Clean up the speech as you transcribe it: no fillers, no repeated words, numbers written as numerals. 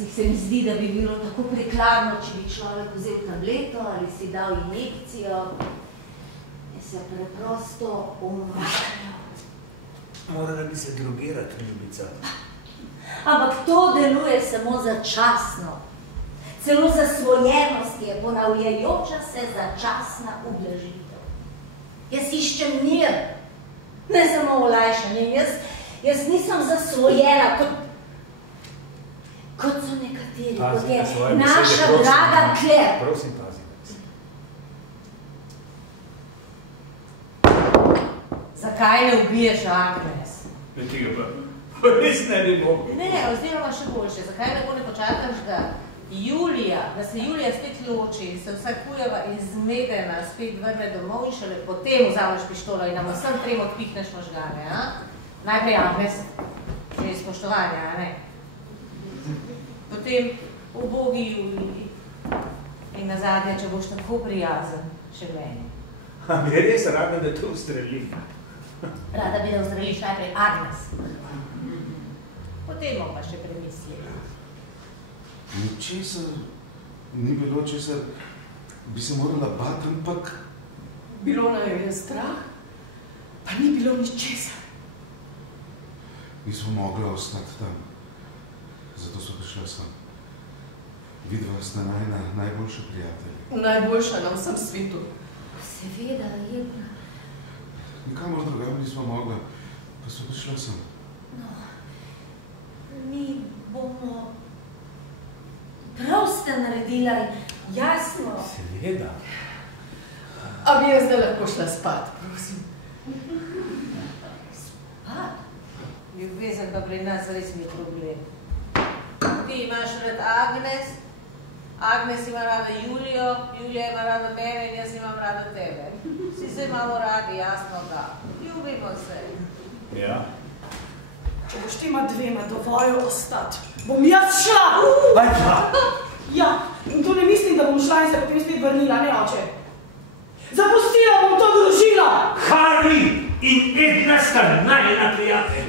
Včasih se mi zdi, da bi bilo tako prikladno, če bi človek vzel tableto ali si dal injekcijo in se preprosto umaknil. Morala bi se drogirati, ljubica. Ampak to deluje samo začasno. Celo zasvojenost je ponavljajoča se začasna ublažitev. Jaz iščem mir, ne samo olajšanje. Jaz nisem zasvojena, kot so nekateri, kot je naša draga Claire. Prosim, pazi. Zakaj ne ubiješ Agnes? Tega pa res ne bi mogel. Ne, oziroma še boljše. Zakaj ne bo ne počakaš, da se Julija spet loči, se vsa kujeva in zmedena spet vrne domov in šele potem vzameš pištolo in nam vsem trem odpihneš možgane, a? Najprej Agnes, že spoštovanja, a ne? Potem ubogi Juliji in nazadnje, če boš tako prijazen, še meni. A mi je res rada, da te ustrelim? Rada bi, da ustreliš najprej Agnes. Potem bom pa še premislila. Ničesar ni bilo, česar bi se morala bati, ampak... Bilo nam je strah, pa ni bilo ničesar. Nismo mogli ostati tam, zato so prišla sem. Vidva sta najboljša prijatelja. Najboljša na vsem svetu. Seveda, Jedna. Nikamor drugam nismo mogla, pa so prišla sem. No, mi bomo... Prav ste naredila in jasno. Seveda. A bi jaz zdaj lahko šla spat, prosim. Spat? Ljubezen pa pri nas res ni problem. Ti imaš rad Agnes, Agnes ima rada Julijo, Julija ima rada mene in jaz imam rada tebe. Vsi se malo radi, jasno da. Ljubimo se. Ja. Če boš tima dvema dovolj ostati, bom jaz šla! Aj pa! Ja, in to ne mislim, da bom šla in se potem spet vrnila, ne oče. Zapustila bom to družino! Harry in Edna sta najna prijatelja.